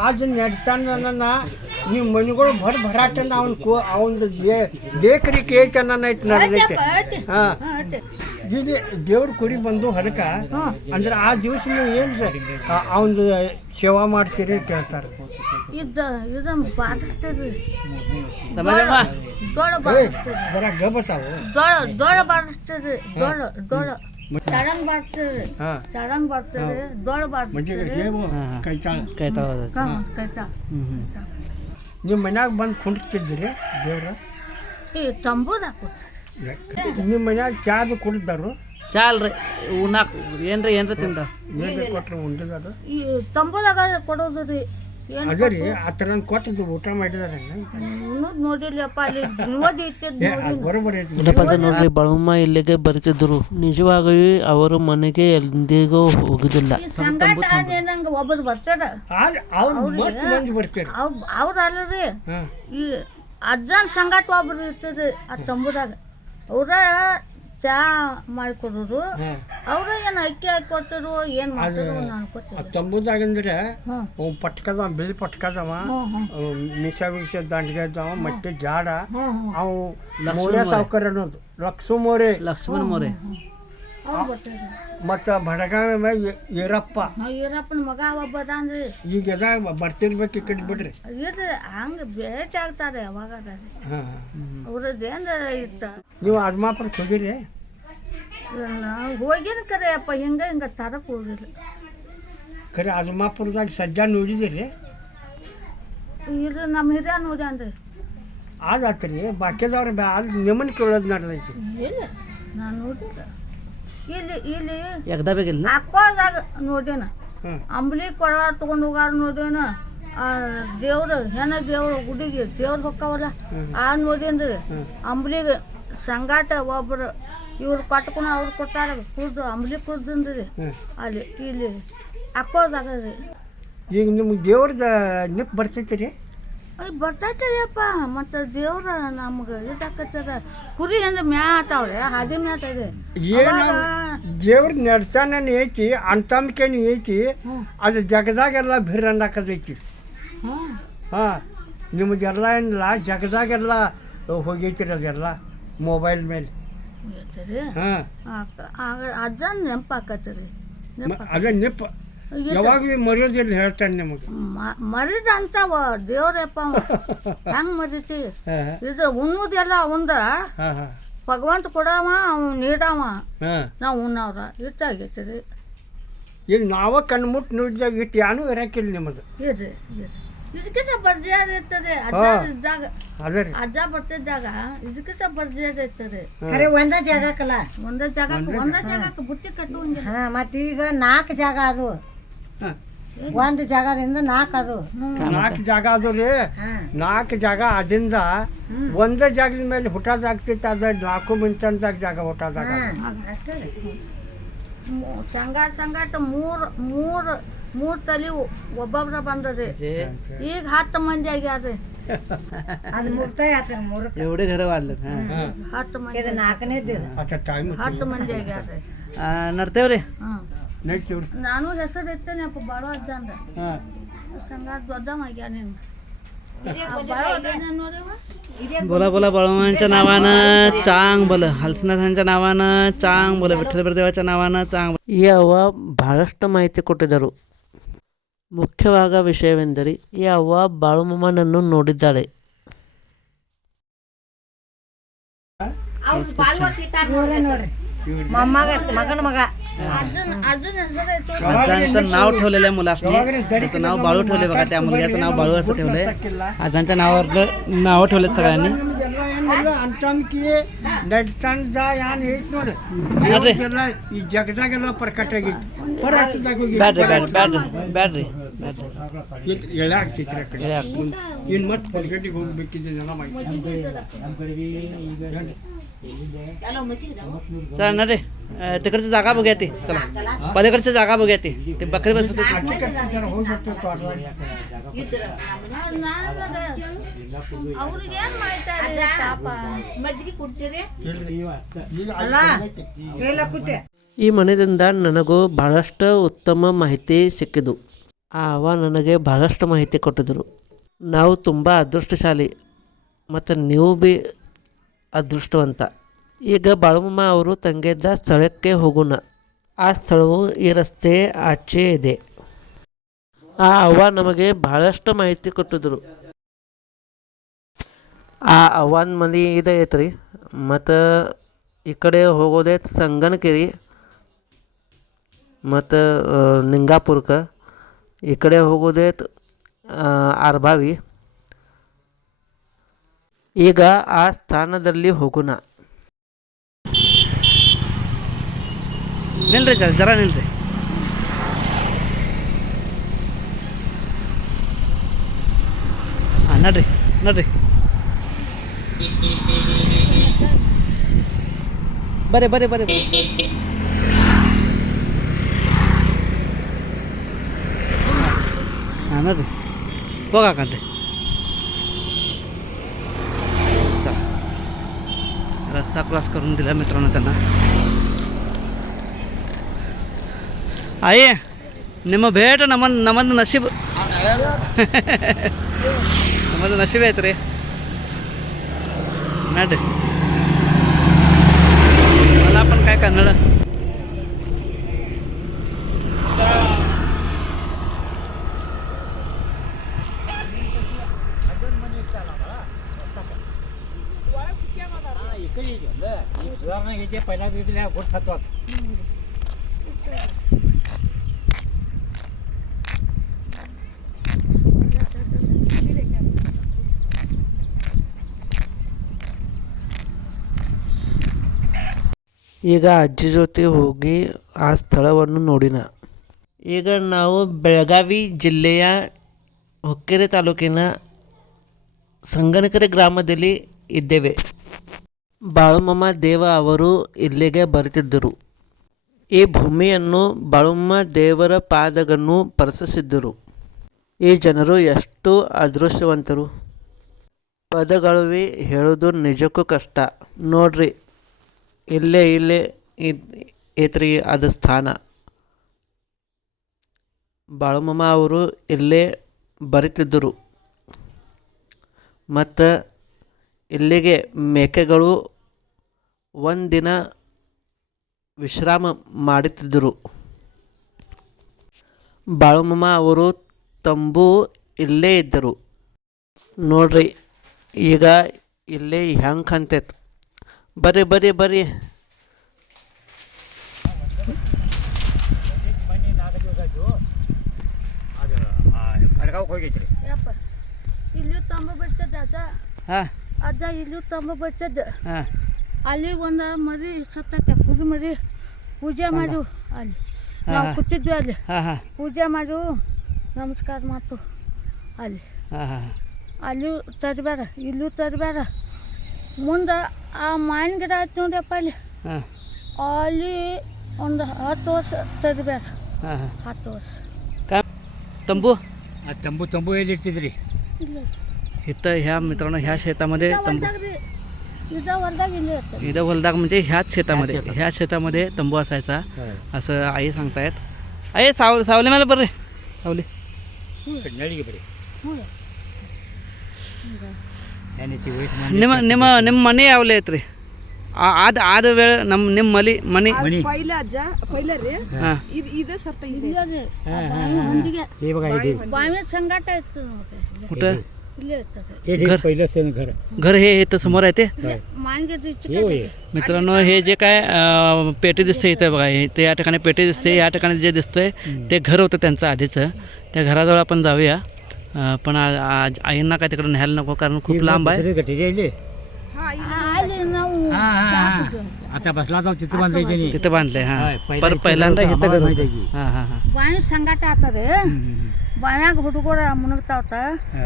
ಅದ ನಡ್ತಾನ ನನ್ನ ನೀವು ಮನೆಗಳು ಭರ್ ಭರಾಟನ ಅವ್ನ ಕೋ ಅವನ ದೇಕರಿ ಐತೆ ಅನ್ನನ ಐತೆ ನಡೆದೈತೆ. ಹಾಂ. ಇದು ದೇವ್ರ ಕುರಿ ಬಂದು ಹೊರಕ ಅಂದ್ರೆ ಆ ದಿವಸ ನೀವು ಏನು ಸರ್? ಅವನದು ಸೇವಾ ಮಾಡ್ತೀರಿ ಅಂತ ಕೇಳ್ತಾರೆ. ಬರ ಗಬಸಾವು ಡೋಳ ಡೋಳ ಬಾರಿಸ್ತೀರಿ ಡೋಳ ಡೋಳ ಸಡನ್ ಬಾಡ್ಸ್ರಿ ಹಾ ಸಡನ್ ಬಾಡ್ಸ್ರಿ ದೊಡ್ಡ ಬಾಡ್ಸ್ರಿ ಕಾಯ್ತಾ ಕಾಯ್ತಾ ಮನ್ಯಾಗ ಬಂದು ಕುಂಡಿರ್ತಿದ್ರಿ ದೇವ್ರ ಈ ತಂಬೂದ ನಿಮ್ಮ ಮನ್ಯಾಗ ಚಾದು ಕುಡಿದಾರು ಚಾ ಅಲ್ರಿ ಉಣ್ಣಾಕ ಏನ್ರಿ ಏನ್ರಿ ತಿಂದ ಕೊಟ್ರಿ ಉಂಡಿದ ತಂಬುದಾಗ ಕೊಡೋದು ರೀ ಅದೇ ರೀ ಆ ಥರ ಕೊಟ್ಟಿದ್ದು ಊಟ ಮಾಡಿದಾರೆ. ನೋಡಿಲ್ಲಪ್ಪ ಅಲ್ಲಿ ಬರೋಬರಿ ನೋಡ್ರಿ ಬಳಮ್ಮ ಇಲ್ಲಿಗೆ ಬರುತ್ತಿದ್ದರು ನಿಜವಾಗಿಯೂ ಅವರು ಮನೆಗೆ ಎಂದಿಗೂ ಹೋಗುದಿಲ್ಲ. ಸಂಗಾಟ ಒಬ್ಬರು ಬರ್ತಾರ? ಅವ್ರು ಮತ್ತೆ ಬರ್ತಾರೆ. ಅವ್ರ ಈ ಅಜ್ಜನ ಸಂಗಾಟ ಒಬ್ರು ಇರ್ತದೆ ಆ ತಂಬುದಾಗ ಅವ್ರ ಚಾ ಮಾಡಿಕೊಡೋರು. ಅವರು ಅವ್ರ ಏನು ಅಕ್ಕಿ ಹಾಕಿ ಕೊಟ್ಟರು ಏನು ಮಾಡಿದ್ರು ನಾನು ಆ ಕೊಟ್ಟಿಲ್ಲ ತಂಬುದಾಗಂದ್ರೆ ಪಟ್ಕದವ ಬಿಳಿ ಪಟ್ಕದವ ಮಿಸ ಮಿಸ ವಿಷ ದಂಡಿಗೆ ಇದ್ದವ ಮತ್ತೆ ಜಾಡ. ಅವು ಮೋರೆ ಸಾವುಕಾರ ಅನ್ನೋದು ಲಕ್ಷ್ಮ ಮೋರೆ. ಲಕ್ಷ್ಮಣ ಮೋರೆ. ಮತ್ತು ಬಡಗಾವಿ ಮೇಲೆ ಈರಪ್ಪ ಈರಪ್ಪನ ಮಗ ಒಬ್ಬ ಅದಾನ್ರಿ. ಈಗೆಲ್ಲ ಬರ್ತಿರ್ಬೇಕು ಈ ಕಡೆ ಬಿಡ್ರಿ. ಇರ್ರಿ ಹಂಗೆ ಭೇಟಿ ಆಗ್ತಾರೆ ಯಾವಾಗ ಅವ್ರದ್ದು ಏನಾರ ಇತ್ತು. ನೀವು ಅಜ್ಮಾಪುರಕ್ಕೆ ಹೋಗಿರಿ? ನಾವು ಹೋಗಿನ ಕರೆ ಅಪ್ಪ ಹಿಂಗೆ ಹಿಂಗೆ ತರಕ್ಕೆ ಹೋಗಿಲ್ಲ. ಖರೆ ಅಜ್ಮಾಪುರದಾಗ ಸಜ್ಜಾ ನೋಡಿದಿರಿ? ಇದು ನಮ್ಮ ಹಿರಿಯ ನೋಡ್ಯಾನ್ರಿ. ಆದಾತ್ರಿ ಬಾಕಿದವ್ರು ಬ್ಯಾ ಅಲ್ಲಿ ನಿಮ್ಮನ್ನ ಕೇಳೋದು ನಡೆದೈತಿ. ಏನು ನಾನು ನೋಡಿಲ್ಲ. ಇಲ್ಲಿ ಇಲ್ಲಿ ಅಕ್ಕೋದಾಗ ನೋಡೇನ ಹ್ಞೂ ಅಂಬ್ಲಿ ಕೊಡ ತಗೊಂಡು ಹೋಗಾರ ನೋಡೇನ ದೇವ್ರ ಹೆಣ ದೇವ್ರ ಗುಡಿಗೆ ದೇವ್ರ ಹೊಕ್ಕವಲ್ಲ. ಆ ನೋಡೇನ್ರಿ ಅಂಬ್ಲಿಗೆ ಸಂಗಾಟ ಒಬ್ರು ಇವ್ರು ಕಟ್ಕೊಂಡು ಅವ್ರು ಕೊಟ್ಟಾರ. ಕುಡ್ದು ಅಂಬ್ಲಿ ಕುಡ್ದಿಂದ್ರಿ. ಅಲ್ಲಿ ಇಲ್ಲಿ ಅಕ್ಕೋದಾಗ ರೀ ಈಗ ನಿಮ್ಗೆ ದೇವ್ರದ ನಿಪ್ ಬರ್ತೈತಿ ರೀ ಅಯ್ಯ ಬರ್ತೈತದಪ್ಪ ಮತ್ತು ದೇವ್ರ ನಮ್ಗೆ ಇದಾಕತ್ತದ ಕುರಿ ಅಂದ್ರೆ ಮ್ಯಾ ಆತಾವ್ರೆ ಹಾದಿ ಮ್ಯಾತದೆ ಏನು ದೇವ್ರ ನಡ್ತಾನ ಐತಿ ಅಂತಂಬಿಕೆನು ಐತಿ ಅದು ಜಗದಾಗೆಲ್ಲ ಬಿರ್ ಅನ್ನಕದೈತಿ ಹ ನಿಮ್ಮದೆಲ್ಲ ಏನಿಲ್ಲ ಜಗದಾಗೆಲ್ಲ ಹೋಗೈತಿರಿ ಅದೆಲ್ಲ ಮೊಬೈಲ್ ಮೇಲೆ. ಹಾಂ ಆಗ ಅಜ್ಜನ ನೆನಪಾಕತ್ತಿ ರೀ ನೆನಪ ಅದೇ ನಿಪ್ ಯಾವಾಗಲೂ ಮರೆಯೋದಿಲ್ಲ ಹೇಳ್ತಾನೆ ನಿಮಗೆ. ಮರಿದ ಅಂತವ ದೇವ್ರಪ್ಪ ಹೆಂಗ್ ಮರಿತಿ? ಇದು ಉಣ್ಣುದೆಲ್ಲ ಅವಂದ ಭಗವಂತ ಕೊಡವ ಅವ್ ನೀಡವ. ಹಾಂ. ನಾವು ಉಣ್ಣವ್ರ. ಇಟ್ಟಾಗೈತಿ ರೀ ಇಲ್ಲಿ ನಾವ ಕಣ್ಮುಟ್ಟು ನೋಡಿದಾಗ ಇಟ್ಟು ಯಾನೂ ಇರಕ್ಕಿಲ್ಲ ನಿಮ್ಮದು ಇರ್ರಿ ಇದಕ್ಕಿಂತ ಬರ್ಜಿಯಾದ ಇರ್ತದೆ. ಅಜ್ಜ ಇದ್ದಾಗ ಅಜ್ಜ ಬರ್ತಿದ್ದಾಗ ಇದಕ್ಕಿಂತ ಬರ್ಜಿಯಾದ ಇರ್ತದೆ. ಅರೆ ಒಂದ ಜಾಗಕ್ಕಲ್ಲ? ಒಂದ ಜಾಗಕ್ಕೆ ಒಂದ ಜಾಗಕ್ಕೆ ಬುಟ್ಟಿ ಕಟ್ಟುವಂಗಿಲ್ಲ. ಹಾ ಮತ್ತ ಈಗ ನಾಲ್ಕು ಜಾಗ ಅದು ಒಂದ್ ಜಾಗದಿಂದ ನಾಲ್ಕು ಅದು ನಾಲ್ಕು ಜಾಗ ಅದು ರೀ ನಾಲ್ಕು ಜಾಗ ಅದಿಂದ ಒಂದೇ ಜಾಗದ ಮೇಲೆ ಹುಟ್ಟದಾಗ್ತಿತ್ತು ಅದ ನಾಲ್ಕು ಮಿಂಚನ್ದಾಗ ಜಾಗ ಹುಟ್ಟದಾಗ ಸಂಗಾಟ ಸಂಗಾಟ ಮೂರು ಮೂರು ಮೂರು ತಲೆ ಒಬ್ಬೊಬ್ರ ಬಂದದ್ರಿ ಈಗ ಹತ್ತು ಮಂದಿ ಆಗ್ಯಾದ್ರಿ ಅದು ಮುಕ್ತಾಯ ಆತ ಮೂರು ಎವಡೆ ಘರವಾಗ್ಲಿ ಹತ್ತು ಮಂದಿ ನಾಲ್ಕನೇ ಹತ್ತು ಮಂದಿ ಆಗ್ಯಾದ್ರಿ ನಡ್ತೇವ್ರಿ ಹ್ಮ್ ನೈತಿವ್ರಿ ನಾನು ಹೆಸರು ಇರ್ತೇನೆ ಅಪ್ಪ ಬಾಳ ಅಜ್ಜ ಅಂದ ಹಾಂ ಸಂಗಾಟ ದೊಡ್ಡವ ಆಗ್ಯಾನ ನೀನು ಬಾಳ ಅದಾನ ನೋಡಿವ बोला बोला बळवंच्या नावानं चांग बोल हलसनाथांच्या नावानं चांग बोल विठ्ठल देवाच्या नावानं चांग ಈ ಅವ್ವ ಬಹಳಷ್ಟು ಮಾಹಿತಿ ಕೊಟ್ಟಿದ್ದರು ಮುಖ್ಯವಾದ ವಿಷಯವೆಂದರೆ ಈ ಅವ್ವ ಬಾಳುಮಮ್ಮನನ್ನು ನೋಡಿದ್ದಾಳೆ ನೋಡ್ರಿ ಮೊಮ್ಮಗ ಮಗನ ಮಗ ಅಜ್ಜನ ಅಜ್ಜನ ಹೆಸರು ಇತ್ತು आजांचं नाव ठेवलेलं आहे मुलासनी त्याचं नाव बाळू ठेवले बघा त्या मुलग्याचं नाव बाळू असं ठेवलंय आजांच्या नावावर नावं ठेवलेत सगळ्यांनी ನಿಮ್ಗೆಲ್ಲ ಏನಿಲ್ಲ ಅಂತಂಕಿ ನಡ್ತಂದ ಏನ್ ಐತಿ ನೋಡಿ ನೋಡ್ರಿ. ಇವ್ರ್ದೆಲ್ಲ ಈ ಜಗದಾಗೆಲ್ಲ ಪ್ರಕಟ ಆಗೈತಿ ಹೊರ ಹತ್ತದಾಗ ಹೋಗಿ battery battery battery battery battery ಎಳೆ ಆಗ್ತೈತ್ರಿ ಆ ಕಡೆ ಇನ್ನು ಮತ್ತೆ ಹೊರಗಡೆಗೆ ಹೋಗ್ಬೇಕಿದ್ದ ಜನ ಮಾಹಿತಿ चला ना रे अं, तिकडची जागा बघूया ती चला पलीकडची जागा बघूया ती ते बकरी बसत होती. ಜನ ಹೋಗ್ಬಿಟ್ಟು ಅವ್ರಿಗೆ ಏನ್ ಮಾಡ್ತಾರೆ ಪಾಪ ಮಜ್ಜಿಗೆ ಕೊಡ್ತೀರಿ ಅಲ್ಲ ಇಲ್ಲ ಕುಟ್ಟೆ ಈ ಮನೆಯಿಂದ ನನಗೂ ಬಹಳಷ್ಟು ಉತ್ತಮ ಮಾಹಿತಿ ಸಿಕ್ಕಿತು ಆ ಅವ್ವ ನನಗೆ ಬಹಳಷ್ಟು ಮಾಹಿತಿ ಕೊಟ್ಟಿದ್ದರು ನಾವು ತುಂಬ ಅದೃಷ್ಟಶಾಲಿ ಮತ್ತು ನೀವು ಭೀ ಅದೃಷ್ಟವಂತ ಈಗ ಬಾಳಮ್ಮ ಅವರು ತಂಗಿದ್ದ ಸ್ಥಳಕ್ಕೆ ಹೋಗೋಣ ಆ ಸ್ಥಳವು ಈ ರಸ್ತೆ ಆಚೆ ಇದೆ. ಆ ಅವ್ವ ನಮಗೆ ಬಹಳಷ್ಟು ಮಾಹಿತಿ ಕೊಟ್ಟಿದ್ರು. ಆ ಅವ್ವನ ಮನೆ ಇದೆ ಐತ್ರಿ. ಮತ್ತು ಈ ಕಡೆ ಹೋಗೋದೇ ಸಂಗನಕೆರಿ. ಮತ್ತು ನಿಂಗಾಪುರಕ್ಕೆ. ಈ ಕಡೆ ಹೋಗೋದೇ ಆರ್ಬಾವಿ ಈಗ ಆ ಸ್ಥಾನದಲ್ಲಿ ಹೋಗೋಣ. ನಿಲ್ರಿ ಜರ ನಿಲ್ರಿ. ಹಾಂ, ನಡ್ರಿ ನಡ್ರಿ. ಬರ್ರಿ ಬರ್ರಿ ಬರ್ರಿ ಬರ್ರಿ. हां ना रस्ता क्रॉस करून दिला मित्रांनो त्यांना. आई निम भेट नमन नमन नशीब. नमन नशीब आहेत रे. नाट मला पण काय करणार? कन्नड पहिला दिल्या गोठ खातो ಈಗ ಅಜ್ಜಿ ಜೊತೆ ಹೋಗಿ ಆ ಸ್ಥಳವನ್ನು ನೋಡಿನ ಈಗ ನಾವು ಬೆಳಗಾವಿ ಜಿಲ್ಲೆಯ ಹೊಕ್ಕೆರೆ ತಾಲೂಕಿನ ಸಂಗನಕೆರೆ ಗ್ರಾಮದಲ್ಲಿ ಇದ್ದೇವೆ ಬಾಳುಮಮ್ಮ ದೇವ ಅವರು ಇಲ್ಲಿಗೆ ಬರುತ್ತಿದ್ದರು. ಈ ಭೂಮಿಯನ್ನು ಬಾಳುಮ್ಮ ದೇವರ ಪಾದಗನ್ನು ಪರಸಿಸಿದ್ದರು. ಈ ಜನರು ಎಷ್ಟು ಅದೃಷ್ಟವಂತರು. ಪದಗಳು ಹೇಳೋದು ನಿಜಕ್ಕೂ ಕಷ್ಟ. ನೋಡ್ರಿ, ಇಲ್ಲೇ ಇಲ್ಲೇ ಐತ್ರಿ ಅದು ಸ್ಥಾನ. ಬಾಳುಮಮ್ಮ ಅವರು ಇಲ್ಲೇ ಬರಿತಿದ್ದರು ಮತ್ತು ಇಲ್ಲಿಗೆ ಮೇಕೆಗಳು ಒಂದಿನ ವಿಶ್ರಾಮ ಮಾಡುತ್ತಿದ್ದರು. ಬಾಳುಮಮ್ಮ ಅವರು ತಂಬು ಇಲ್ಲೇ ಇದ್ದರು. ನೋಡ್ರಿ ಈಗ ಇಲ್ಲೇ ಹೆಂಗೆ ಕಾಣ್ತೈತೆ. ಬರ್ರಿ ಬರ್ರಿ ಬರ್ರಿ. ಹೋಗೈತ್ರಿ ಹಾಂ. ಅಜ್ಜ ಇಲ್ಲೂ ತಂಬ ಬರ್ತದ್ದು ಅಲ್ಲಿ ಒಂದು ಮರಿ ಸತ್ತ ಕುದು ಮದಿ ಪೂಜೆ ಮಾಡು ಅಲ್ಲಿ. ನಾವು ಕೂತಿದ್ವಿ ಅಲ್ಲಿ. ಪೂಜೆ ಮಾಡು ನಮಸ್ಕಾರ ಮಾತು ಅಲ್ಲಿ. ಹಾಂ ಅಲ್ಲೂ ತರಬೇಡ ಇಲ್ಲೂ ತರಬೇಡ ಮುಂದೆ ಆ ಮಾವಿನ ಗಿಡ ಆಯ್ತು ನೋಡ್ಯಪ್ಪ ಅಲ್ಲಿ. ಅಲ್ಲಿ ಒಂದು ಹತ್ತು ವರ್ಷ ತರಬೇಡ ಹತ್ತು ವರ್ಷ. ತಂಬು? ಆ ತಂಬು ತಂಬು ಎಲ್ಲಿ ಇಡ್ತಿದ್ರಿ? ಇಲ್ಲ. इथं ह्या मित्रांनो ह्या शेतामध्ये तंबू ಇದ ಹೊಲ್ದಾಗ ಇಲ್ಲೇ ಇರ್ತದೆ इथं वलदाग म्हणजे ह्याच शेतामध्ये ह्या शेतामध्ये तंबू असायचा असं आई सांगतायत आई साव सावली मला बरं रे सावली ನಳಿಗೆ ಬರ್ರಿ ಹ್ಞೂ ಏನೈತಿ ವೈಟ್ ನಿಮ್ಮ ನಿಮ್ಮ ನಿಮ್ಮ ಮನೆ ಯಾವಲೆ ಐತ್ರಿ ಆ- ಆದ ಆದ ವೇಳೆ ನಮ್ಮ ನಿಮ್ಮ ಮಲಿ ಮನೆ ಮನಿ ಪೈಲ ಅಜ್ಜ ಪೈಲ ರೀ ಹಾಂ ಇದು ಇದೇ ಸರ್ತ ಇದೆ ಇಲ್ಲೇ ರೀ ಆ ಬಾವಿ ಹೊಂದಿಗೆ ಇವಾಗ ಇದೆ ಬಾವಿ ಸಂಗಾಟ ಇತ್ತು ನೋಡ್ರಿ घर- हे हे तर समोर आहे ते? मित्रांनो हे जे काय पेटे पेटी दिसते इथे बघा ते या ठिकाणी पेटी दिसते या ठिकाणी जे दिसतंय ते घर होतं त्यांचं आधीचं. त्या घराजवळ आपण जाऊया. पण आईंना काय तिकडे न्यायला नको कारण खूप लांब आहे. आता बसला जाऊ तिथं बांधलंय हां. पर पहिल्यांदा हा हा हा हां. हां हां आता रे. ಬಾವ್ಯಾಗ ಹುಡುಗರ ಮುಣಗ್ತಾವತ್ತ हा.